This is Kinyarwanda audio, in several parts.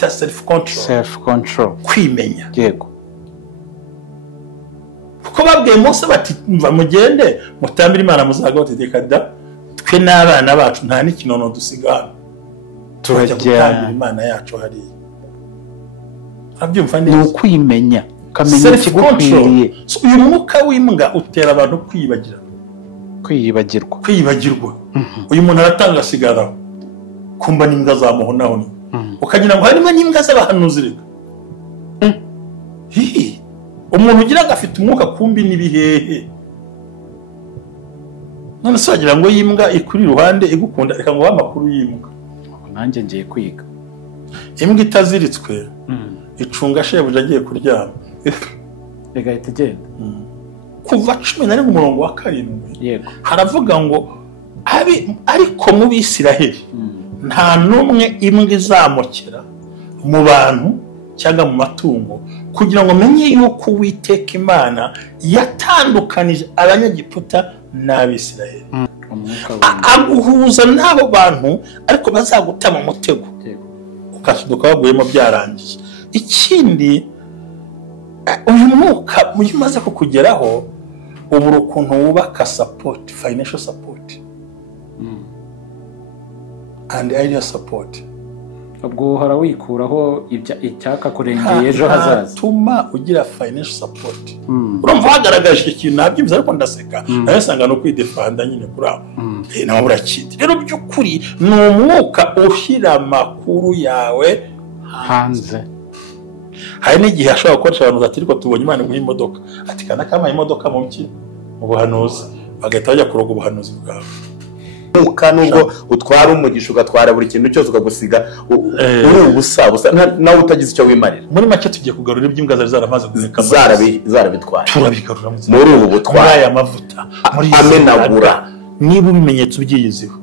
self control kwimenya yego kuko babwiye Mose bati mva mugende mutambira Imana muzagotegeka da twe n'abana bacu nta n'ikinono dusigana turajya gutambira Imana yacu hari abyumva neza ni ukwimenya kamenya ikigukwiriye uyu mwuka w'imbwa utera abantu kwiyibagirwa uyu muntu aratanga sigara kumba n'imbwa zamuhonaho ukagira ngo harimo n'imbwa z'abahanuzi reka umuntu ugira agafite umwuka kumbi n'ibihehe none se wagira ngo yimbwa ikuri iruhande igukunda reka ngo amakuru y'imbwa nanjye ngiye kwiga imbwa itaziritswe icunga shebuja agiye kuryama igahita igenda kuva 11 umurongo wa 7 yego haravuga ngo ariko mu Bisiraheli nta numwe imbwa izamukira mu bantu cyangwa mu matungo kugira ngo menye yuko Uwiteka Imana yatandukanije abanyagiputa n'Abisiraheli aguhuza n'abo bantu ariko bazaguta mu mutego ukashiduka baguyemo byarangiye ikindi uyu mwuka umaze kukugeraho ubura ukuntu wubaka support financial support and idea support ubwo uhora wikuraho icyaka kurengeye ejo hazaza tuma ugira financial support urumva hagaragaje ikintu nabyimza ariko ndaseka nayo sanga no kwidefanda nyine kuri abo nawe urakindi rero by'ukuri ni umwuka ushyira amakuru yawe hanze hari n'igihe ashobora gukoresha abantu ati ariko tubonye Imana mu imodoka ati kana kama imodoka mu buhanuzi bagahita bajya kuroga ubuhanuzi bwawe mwuka nubwo utwara umugisha ugatwara buri kintu cyose ukagusiga uri ubusa nawe utagize icyo wimarira muri make tugiye kugarura iby'imbwa zari zaramaze kuzeka zarabitwara turabigarura muri ubu butwara aya mavuta muri amenagura niba ibimenyetso byiyiziho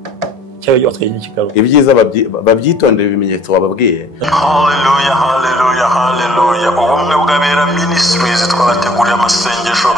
cyawe watwaye n'ikigaruka ibyiza babyitondera ibimenyetso wababwiye haleluya haleluya haleluya ubumwe bw'abera ministries twabateguriye amasengesho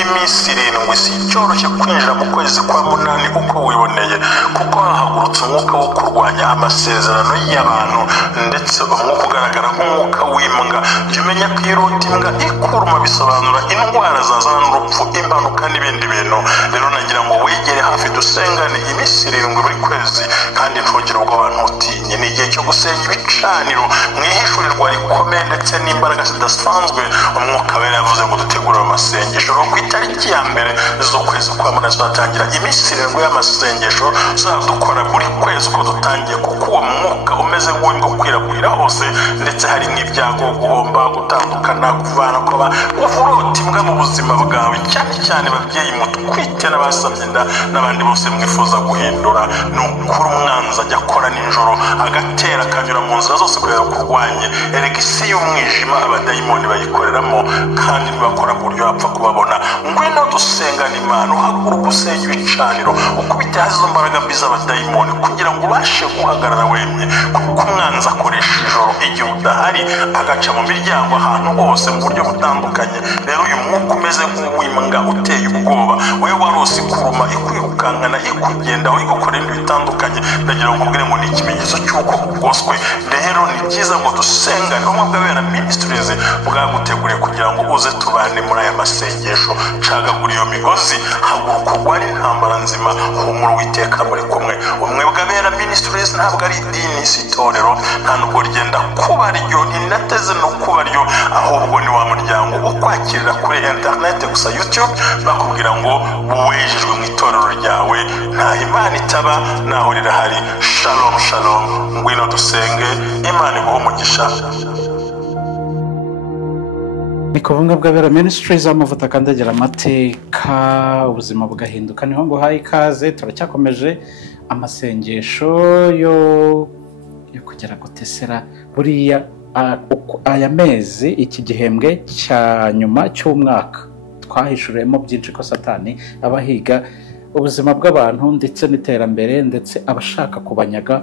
iminsi 7 si cyoroshye kwinjira mu kwezi kwa 8 uko wiboneye kuko hahagurutse umwuka wo kurwanya amasezerano y'abantu ndetse umwuka ugaragara nk'umwuka w'imbwa jumenya kwirota imbwa ikuruma bisobanura indwara zazana n'urupfu impanuka n'ibindi bintu rero nagira ngo wegere hafi dusengane iminsi 7 buri kwezi kandi ntugire ubwo abantu utinye ni igihe cyo gusenya ibicaniro mwihishurirwa rikomeye ndetse n'imbaraga zidasanzwe umwuka wera yavuze ngo dutegure amasengesho ku itariki ya mbere z'ukwezi kwa munani tuzatangira iminsi 7 y'amasengesho zadukora buri kwezi uko dutangiye kuko uwo mwuka umeze nk'uw'imbwa ukwirakwira hose ndetse hari n'ibyago guhomba gutandukana kuvana kuba uvurota imbwa mu buzima bwawe cyane cyane babyeyi mutwite n'abasamye inda n'abandi bose mwifuza guhindura kuri umwanzi ajya akora nijoro agatera akanyura mu nzira zose kugira ngo kurwanye erega isi y'umwijima abadayimoni bayikoreramo kandi ntibakora ku buryo bapfa kubabona ngwino dusengana Imana uhaguruka usenya ibicaniro ukubita izo mbaraga mbi z'abadayimoni kugira ngo ubashe guhagarara wemye kuko umwanzi akoresha ijoro igihe udahari agaca mu miryango ahantu hose mu buryo butandukanye rero uyu mwuka umeze nk'uw'imbwa uteye ubwoba wewe warose kuruma ikwirukankana ikugendaho igukorera ibintu bitandukanye ndagira ngo mbwire ngo ni ikimenyetso cy'uko ugoswe rero ni byiza ngo dusengane umwe bw'abera ministries bwaguteguriye kugira ngo uze tubane muri aya masengesho cagagura iyo migozi haguruka urwane intambara nzima humura Uwiteka muri kumwe umwe bw'abera ministries ntabwo ari idini sitorero nta nubwo rigenda kuba ryo ninateze no kuba ryo ahubwo ni wa muryango ukwakirira kuri internet gusa YouTube bakubwira ngo wejejwe mu itorero ryawe nta Imana itaba naho rirahari shalom shalom ngwino dusenge Imana iguhe umugisha niko bumwe bw'abera ministries amavuta kandagira amateka ubuzima bugahinduka niho ngo hayi ikaze turacyakomeje amasengesho yo kugera gutesera buriya aya mezi iki gihembwe cya nyuma cy'umwaka twahishuriyemo byinshi ko Satani abahiga ubuzima bw'abantu ndetse n'iterambere ndetse abashaka kubanyaga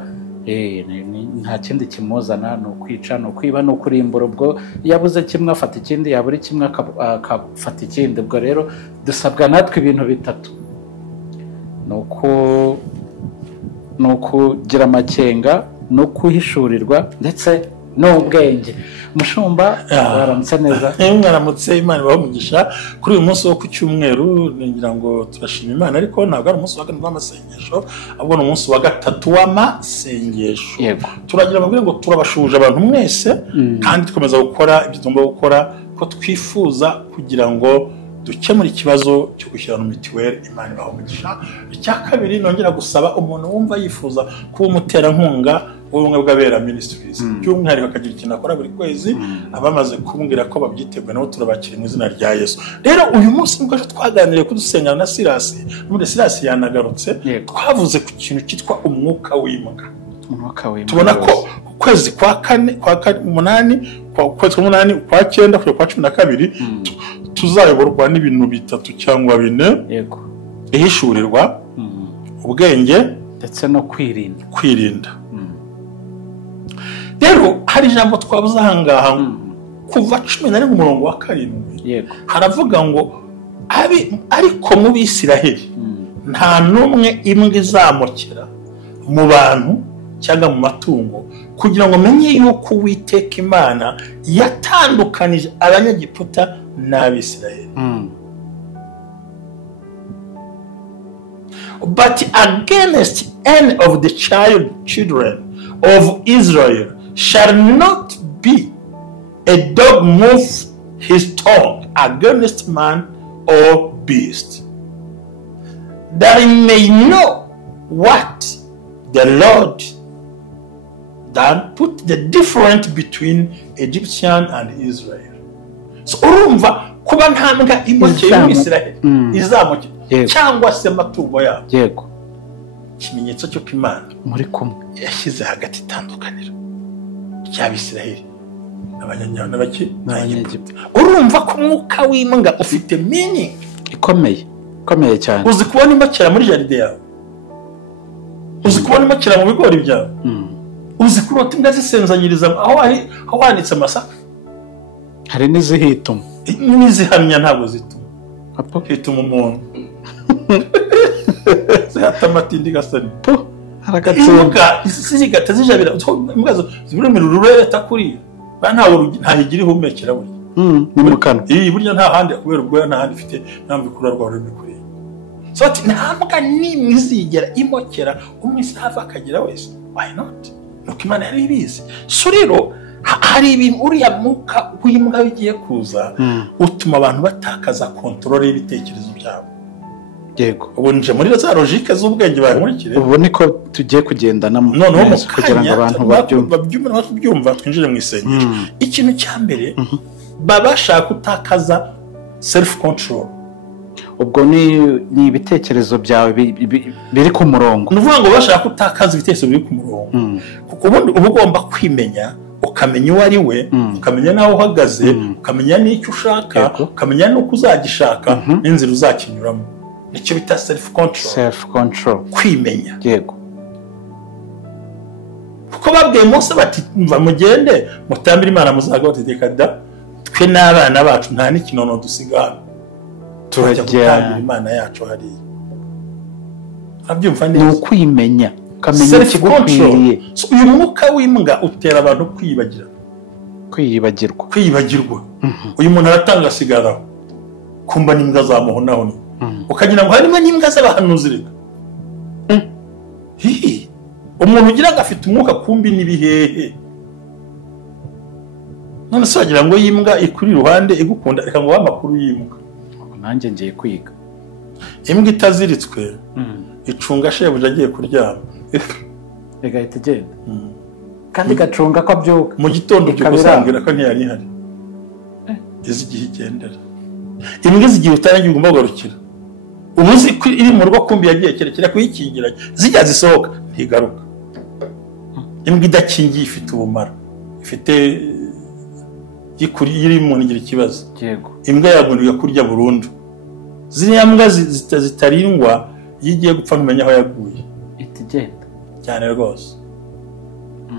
nta kindi kimuzana no kwica no kwiba no kurimbura ubwo yabuze kimwe afata ikindi yaburi kimwe akafata ikindi ubwo rero dusabwa natwe ibintu bitatu no kugira amakenga no kuhishurirwa ndetse n'ubwenge. Mushumba baramutse neza. Mwaramutse, Imana ibamugisha kuri uyu munsi wo ku cyumweru. Ngira ngo turashima Imana, ariko ntabwo ari umunsi wa kane w'amasengesho, ahubwo ni umunsi wa gatatu w'amasengesho. Yego. Turagira amabwire ngo turabashuje abantu mwese, kandi dukomeza gukora ibyo tugomba gukora, ko twifuza kugira ngo dukemura ikibazo cyo gushyira mu mitiweli. Imana ibamugisha. Icya kabiri, nongera gusaba umuntu wumva yifuza kuba umuterankunga w'ubumwe bw'abera ministries, by'umwihariko akagira ikintu akora buri kwezi, abamaze kumbwira ko babyiteguye, nabo turabakira mu izina rya Yesu. Rero uyu munsi nibwo twaganiriye kudusengana na Silas, n'ubundi Silas yanagarutse, twavuze ku kintu cyitwa umwuka w'imbwa. Tubona ko ukwezi kwa kane, umunani, kwezi k'umunani, kwa cyenda, kwa 12 tuzayoborwa n'ibintu bitatu cyangwa bine. Yego. Ihishurirwa, ubwenge ndetse no kwirinda. Rero hari ijambo twabuze ahangaha kuva 11 umurongo wa 7. Yego. Haravuga ngo ariko mu Bisiraheli nta numwe imbwa izamukira mu bantu cyangwa mu matungo, kugira ngo menye yuko Uwiteka Imana yatandukanije abanyagiputa n'Abisiraheli. But against any of the children of Israel shall not be a dog move his tongue against man or beast, that he may know what the Lord done, put the difference between Egyptian and Israel. So urumva kuba nta mbwa imokeye mu Israel izamukira cyangwa se amatungo yabo. Yego. Ikimenyetso cyo Imana muri kumwe yashyize hagati itandukaniro cy'Abisiraheli n'Abanyegiputa. Urumva ko umwuka w'imbwa ufite meaning ikomeye cyane. Uzi kubona imbakira muri jaride yawe, uzi kubona imbakira mu bigori byawe, uzi kurota imbwa zisenzanyiriza aho wanitse amasaka. Hari n'izihituma, n'izihamya ntabwo zituma, hituma umuntu zihata amatindi gasani imbwa zigata zijabira. Imbwa zibirumira urureta kuriya ntahigira ihumekera burya ni mu kanwa. Burya nta handi kubera ubwoya, nta handi ifite ntambi kurarwa ruri kuriya. So ati nta mbwa nimwe izigera imokera umwisi hafi akagira wese. Why not? Nuko Imana yari ibizi. So rero hari ibintu uriya mwuka w'imbwa bigiye kuza utuma abantu batakaza kontrole y'ibitekerezo byabo. Yego. Ubu nje muri za logique z'ubwenge bankurikire. Ubu niko tugiye kugendana noneho kugira ngo abantu babyumva twinjire mu isengesho. Ikintu cya mbere babashaka kutakaza self control. Ubwo ni ibitekerezo byawe biri ku murongo. Nuvuga ngo bashaka kutakaza ibitekerezo biri ku murongo. Kuko ubundi uba ugomba kwimenya, ukamenya uwo ari we, ukamenya naho uhagaze, ukamenya n'icyo ushaka, ukamenya n'uko uzagishaka, n'inzira uzakinyuramo. Nicyo bita self control. Kwimenya. Yego. Kuko babwiye Mose bati mva mugende mutambira Imana muzagotegeka da, twe n'abana bacu nta n'ikinono dusigana, turajya gutambira Imana yacu hariya. Abyumva neza. Ni ukwimenya, ukamenya ikigukwiriye. So uyu mwuka w'imbwa utera abantu kwiyibagirwa. Uyu muntu aratanga sigaraho, kumba n'imbwa zamuhonaho, ukagira ngo harimo n'imbwa z'abahanuzi reka. Umuntu ugira ngo afite umwuka kumbi n'ibihehe. None se wagira ngo y'imbwa ikuri iruhande igukunda, reka ngo amakuru y'imbwa. Nanjye ngiye kwiga. Imbwa itaziritswe icunga shebuja agiye kuryama. Igahita igenda. Kandi gacunga ko abyuka. Mu gitondo cyo gusambira ko ntiyari ihari. Izi gihe igendera. Imbwa zigiye utangiye ugomba gugarukira. Ubuzi iri mu rugo kumbi yagiye kerekera kuyikingira, zijya zisohoka ntigaruka. Imbwa idakingiye ifite ubumara, ifite iri mu ngira ikibazo. Yego. Imbwa yagundira kurya burundu. Ziriya mbwa zitarindwa yigiye gupfa ntumenya aho yaguye. Itigenda cyane rwose.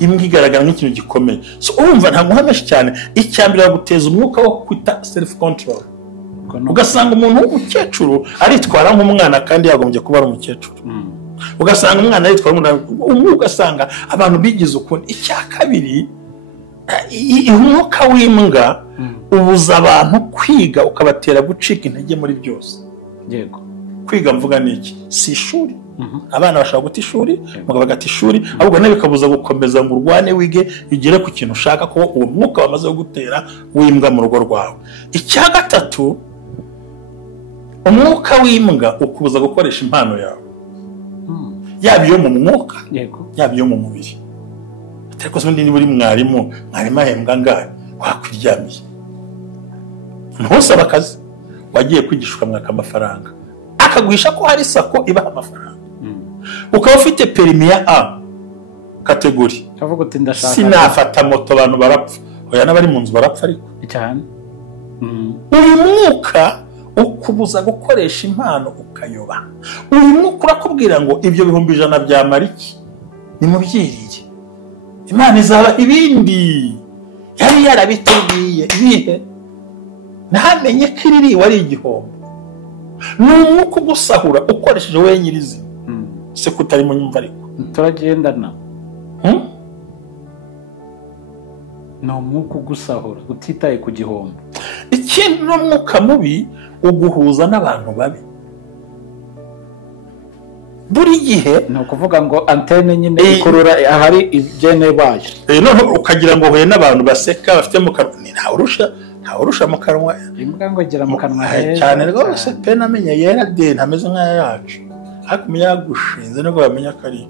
Imbwa igaragara nk'ikintu gikomeye. So urumva nta muhameshi cyane. Icyambira guteza umwuka wo kwita self control. Ugasanga umuntu w'umukecuru aritwara nk'umwana kandi yagombye kuba ari umukecuru. Ugasanga umwana aritwara ugasanga abantu bigize ukundi. Icya kabiri umwuka w'imbwa ubuza abantu kwiga ukabatera gucika intege muri byose. yego Kwiga mvuga ni iki? Si ishuri. Abana bashaka guta ishuri, mugabo bagata ishuri, ahubwo nawe bikabuza gukomeza ngo urwane wige ugere ku kintu ushaka, ko uwo mwuka wamaze gutera w'imbwa mu rugo rwawe. Icya gatatu, umwuka w'imbwa ukubuza gukoresha impano yawe, yaba iyo mu mwuka, yaba iyo mu mubiri. Ariko se niba uri mwarimu ahembwa angahe wakwiryamiye? Ntusaba akazi, wagiye kwigisha ukamwaka amafaranga, akaguhisha ko hari sako ibaha amafaranga, ukaba ufite perimi ya A kategori, kavuga uti ndashaka sinafata moto abantu barapfa. Oya, n'abari mu nzu barapfa ariko cyane. uyu mwuka ukubuza gukoresha impano ukayoba. Uyu mwuka urakubwira ngo ibyo 100,000 bya mariki nimubyirire, Imana izabaha ibindi. Yari yarabitubwiye ibihe, ntamenye ko iriri wari igihombo. Ni umwuka ugusahura ukoresheje wowe nyirizi. Se kutari mu nyumva ariko turagendana. ni umwuka ugusahura utitaye ku gihombo. Ikindi n'umwuka mubi uguhuza n'abantu babi. Buri gihe ni ukuvuga ngo antene nyine ikurura ahari ibyene bayo. None ukagira ngo huye n'abantu baseka bafite mu kanwa, ntawurusha mu kanwa. Imbwa ngo gira mu kanwa heza cyane rwose pe, namenye yera de ntameze nk'aya yacu, ariko umenya yagushinze nibwo bamenya ko ari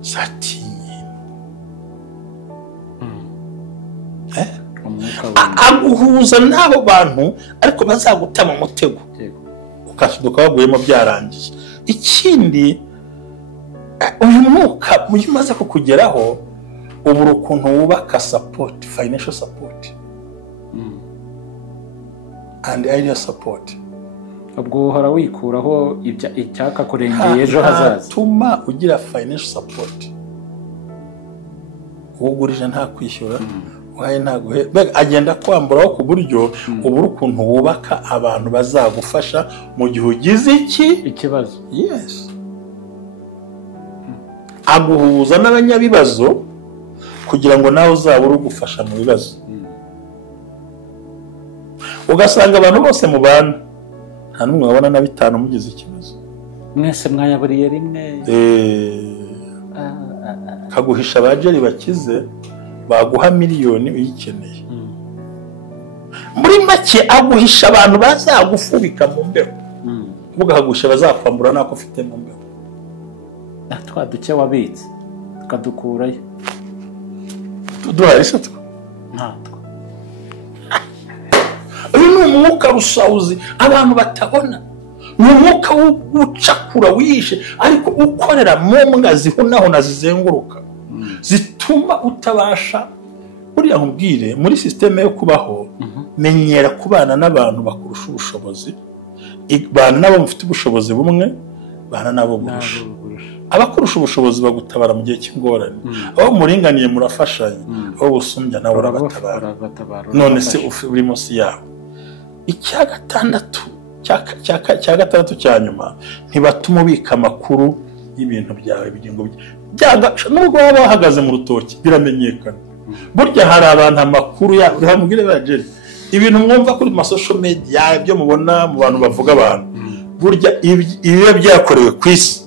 satinye. Aguhuza n'abo bantu ariko bazaguta mu mutego, ukashiduka waguyemo byarangiye. Ikindi, uyu mwuka iyo umaze kukugeraho ubura ukuntu wubaka support, financial support and idea support. ubwo uhora wikuraho icyaka kurengeye ejo hazaza. Tuma ugira financial support, ugurije nta kwishyura, waye ntaguhe, agenda kwamburaho ku buryo ubura ukuntu wubaka abantu bazagufasha mu gihe ugize ikibazo. Yes. Aguhuza n'abanyabibazo kugira ngo nawe uzabure ugufasha mu bibazo. Ugasanga abantu bose mu bana nta n'umwe wabona na 5 mugize ikibazo, mwese mwayaburiye rimwe. Kaguhisha abajeri bakize baguha miliyoni uyikeneye. Muri make aguhisha abantu bazagufubika mu mbeho, ugahagusha bazakwambura nako ufite mu mbeho. Natwa duke wabitse tukadukurayo tuduhari se twa natwa. Uyu ni umwuka rusauzi abantu batabona, ni umwuka w'ucakura wishe ariko ukorera mu mbwa zihunahuna zizenguruka, zituma utabasha. Buriya nkubwire, muri systeme yo kubaho menyera kubana n'abantu bakurusha ubushobozi, bana nabo mufite ubushobozi bumwe, bana nabo burusha. Abakurusha ubushobozi bagutabara mu gihe cy'ingorane, abo muringaniye murafashanya, abo busumbya nawe urabatabara. None se uri munsi yawe. Icya gatandatu cya nyuma, ntibatuma ubika amakuru y'ibintu byawe bigingo byagasha, nubwo baba bahagaze mu rutoki biramenyekana. Burya hari abantu amakuru yabo hamubwire bajeri, ibintu mwumva kuri social media ibyo mubona mu bantu bavuga abantu, burya ibiba byakorewe ku isi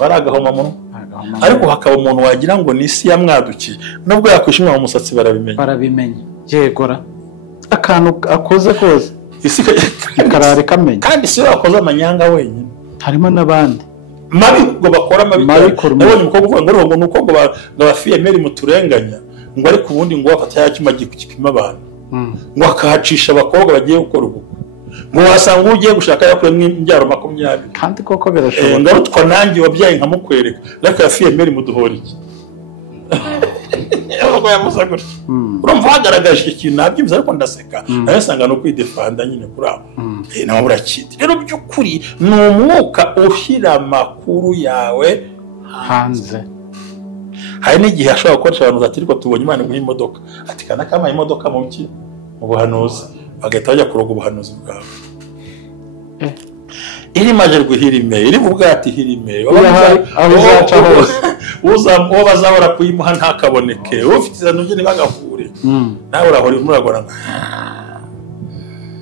baragahoma mu, ariko hakaba umuntu wagira ngo ni isi yamwadukiye, nubwo yakwishimira mu musatsi barabimenya. Yegora akantu akoze kose isi karare kamenya, kandi si wakoze amanyanga wenyine, harimo n'abandi mabi ngo bakora mabi. Nabonye umukobwa uvuga ngo nuko ngo abafiyemeri muturenganya, ngo ariko ubundi ngo wafata yakima gipima abantu, ngo akahacisha abakobwa bagiye gukora ubukwe, ngo wasanga ugiye gushaka yakuremwe imbyaro 20, kandi koko birashoboka. Ngarutwa nanjye wabyaye nkamukwereka, ariko abafiyemeri muduhora iki? Yego yamusagura. Urumva hagaragaje ikintu nabyimza, ariko ndaseka arasanga no kwidefanda nyine kuri abo. Nawe urakiti. Rero by'ukuri ni umwuka ushyira amakuru yawe hanze. Hari n'igihe ashobora gukoresha abantu batiriko tubonye Imana mu imodoka, ati kana kama imodoka mu ki mu buhanuzi, bagahita bajya kuroga ubuhanuzi bwawe. Iri majerwe hirime, iri ubwati hirime, aho uzaca hose uwo bazahora kuyimuha ntakaboneke, ufite izano nyine bagahura. nawe urahora muragora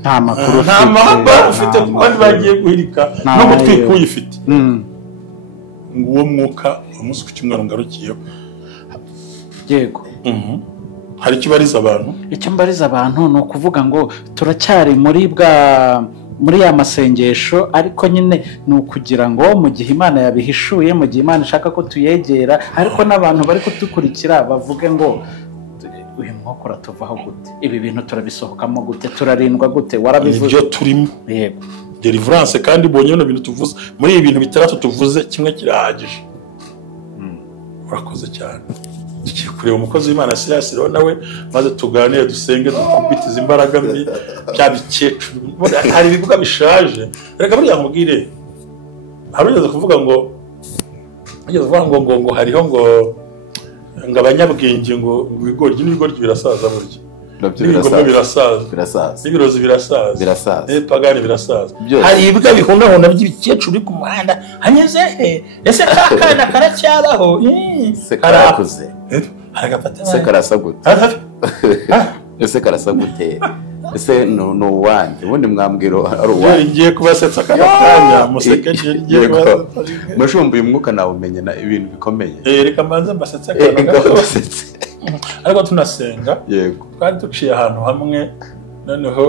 nta makuru nta mahamba ufite ku bandi bagiye guhirika no gutwika uyifite ngo uwo mwuka umunsi ku cyumweru ngarukiyeho yego hari icyo bariza abantu icyo mbariza abantu ni ukuvuga ngo turacyari muri ya masengesho ariko nyine ni ukugira ngo mu gihe Imana yabihishuye mu gihe Imana ishaka ko tuyegera ariko n'abantu bari kudukurikira bavuge ngo uyu mwuka uratuvaho gute ibi bintu turabisohokamo gute turarindwa gute warabivuze ibyo turimo yego deliverance kandi bonye no bintu tuvuze muri ibi bintu bitandatu tuvuze kimwe kirahagije urakoze cyane tugiye kureba umukozi w'Imana Silas rero nawe maze tuganire dusenge dukubitiza imbaraga mbi bya bikecuru hari ibivuga bishaje reka buriya mubwire harugeze kuvuga ngo hariho ngo abanyabwenge ngo ibigoryi n'ibigoryi birasaza burya n'ibigoma birasaza n'ibirozi birasaza pagani birasaza hari ibiga bihunahuna by'ibikecuru uri ku muhanda hanyeze ese kakana karacyabaho se karakuze se karasa gute ese karasa gute ese no uwanjye ubundi mwambwiro ari uwanjye ngiye kubasetsa akanya musekeje ngiye kubasetsa mushumba uyu mwuka nawe umenye ibintu bikomeye reka mbanze mbasetsa akanya ariko tunasenga yego twari duciye ahantu hamwe noneho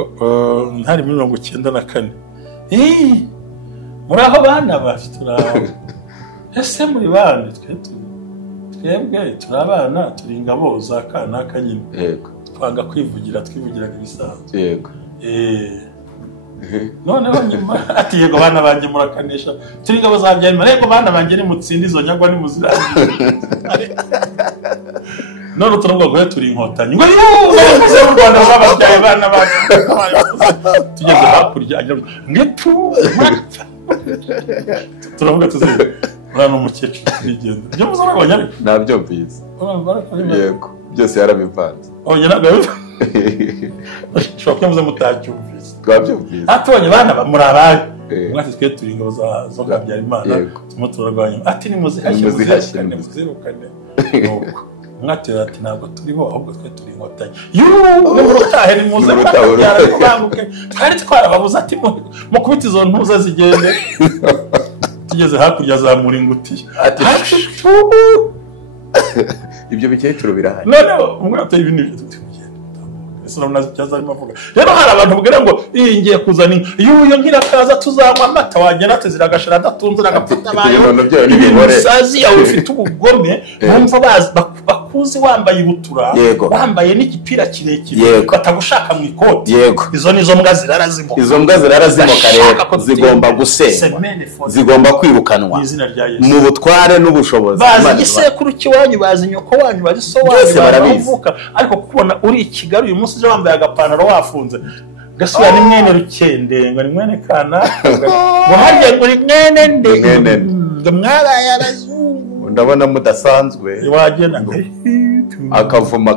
ntari 94 muri aho bana bafite turaho ese muri bande twebwe turabana turi ingabo za kana kanyine yego twanga twivugira ibisanzwe yego noneho nyuma ati yego bana banjye murakanisha turi ingabo za byari yego bana banjye ni mutsindi izo nyagwa ni muzirangiye none turangwa ngo turi inkotanyi ngo yo mu Rwanda bababyaye bana banjye tugeze hakurya ngetu turavuga tuziye urano umukecuru twigenda byo muzora abanyari nabyo mbizi yego byose yarabivanze oya nagabe shoke muze mutacyumvise twabyumvise atonye bana murabaye mwati twe turi ingabo zo kabyara Imana tumuturarwanya ati ni muzihashye muzirukane mwati ati ntabwo turiho ahubwo twe turi inkotanyi murutahe ni muze kabyara kubanguke twari twarababuza ati mu kubita izo ntuza zigende tugeze hakurya za Muringutiye ati ibyo bikecuru birahari none umwata ibintu Islam cyazarimo avuga rero hari abantu bugera ngo ngiye kuzana iyo nkirakaza tuzanywa amata wagera teziragashira adatunze agapfuta bayo ibisazi yawe ufite ubugome bumva bakuzi wambaye ibutura wambaye n'igipira kirekire batagushaka mu ikoti izo nizo mbwa zirarazimo karero zigomba gusenya zigomba kwirukanwa mu butware n'ubushobozi bazi igisekuru kiwanyu bazi nyoko wanyu bazi so wanyu bavuka ariko kubona uri Kigali uyu munsi wambaye agapantaro wafunze gasubira ni mwene Rukende ngo ni mwene kana ngo harya ngo ni mwene nde ngo mwaraye abazungu ndabona mudasanzwe wagenda ngo akavuma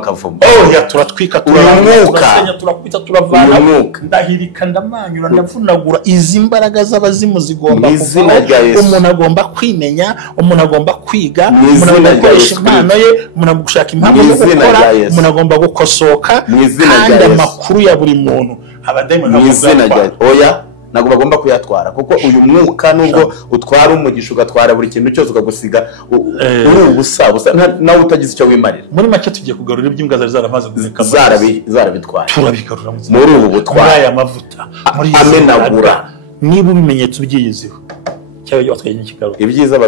turatwika turakwita turavana ndahirika ndamanyura ndavunagura izi mbaraga z'abazimu zigomba kuvaho umuntu agomba kwimenya umuntu agomba kwiga umuntu agomba gukoresha impano ye umuntu agomba gushaka impamvu yo gukora umuntu agomba gukosoka kandi amakuru ya buri muntu abadayimoni oya ntabwo bagomba kuyatwara kuko uyu mwuka nubwo utwara umugisha ugatwara buri kintu cyose ukagusiga uri ubusa nawe utagize icyo wimarira muri make tugiye kugarura iby'imbwa zari zaramaze gureka zarabitwara turabigarura muri ubu butwara aya mavuta muri amenagura niba ibimenyetso byiyiziho cyawe watwaye n'ikigaruka ibyiza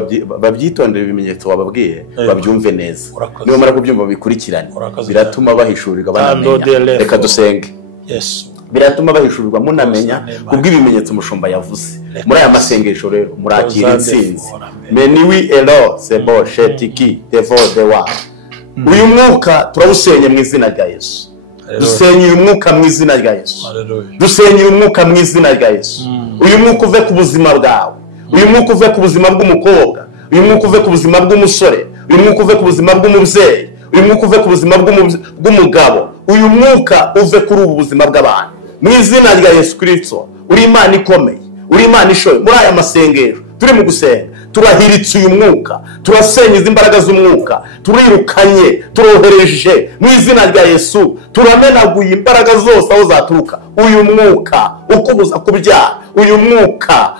babyitondera ibimenyetso wababwiye babyumve neza niba mara kubyumva bikurikirane biratuma bahishurirwa banamenya reka dusenge Yesu biratuma bahishurirwa munamenya kubw'ibimenyetso umushumba yavuze muri aya masengesho rero murakira intsinzi meniwi elo sebo shetiki devo dewa uyu mwuka turawusenye mu izina rya Yesu dusenye uyu mwuka mu izina rya Yesu dusenye uyu mwuka mu izina rya Yesu uyu mwuka uve ku buzima bwawe uyu mwuka uve ku buzima bw'umukobwa uyu mwuka uve ku buzima bw'umusore uyu mwuka uve ku buzima bw'umubyeyi uyu mwuka uve ku buzima bw'umugabo uyu mwuka uve kuri ubu buzima bw'abantu mu izina rya Yesu Kristo uri Imana ikomeye uri Imana ishoboye muri aya masengesho turi mu gusenga turahiritse uyu mwuka, turasenyeza imbaraga z'umwuka, turirukanye, turohereje mu izina rya Yesu, turamenaguye imbaraga zose aho zaturuka. Uyu mwuka ukubuza kubyara, uyu mwuka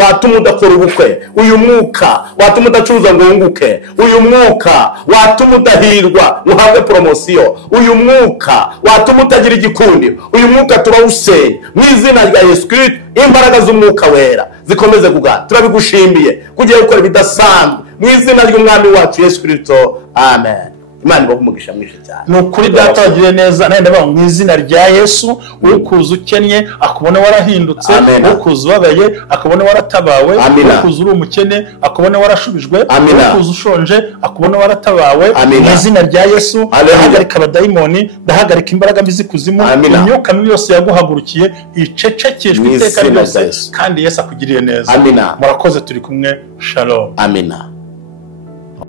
watuma udakora ubukwe, uyu mwuka watuma udacuruza ngo wunguke, uyu mwuka watuma udahirwa ngo uhabwe poromosiyo, uyu mwuka watuma utagira igikundiro, uyu mwuka turawusenya mu izina rya Yesu Kristo. Imbaraga z'umwuka wera zikomeze kugana, turabigushimiye kugiye gukora bidasanzwe mu izina ry'umwami wacu Yesu Kristo, amen. Imana ibahe umugisha mwinshi cyane. Nukuri data wagiriye neza, nende ba mu izina rya Yesu, ukuza ukennye akubone warahindutse, ukuza ubabaye akubone waratabawe, ukuza uri umukene akubone warashubijwe, ukuza ushonje akubone waratabawe mu izina rya Yesu. Ndahagarika abadayimoni, ndahagarika imbaraga mbi z'ikuzimu, imyuka mibi yose yaguhagurukiye icecekeshwe iteka ryose, kandi Yesu akugiriye neza. Murakoze, turi kumwe. Shalom. Amina.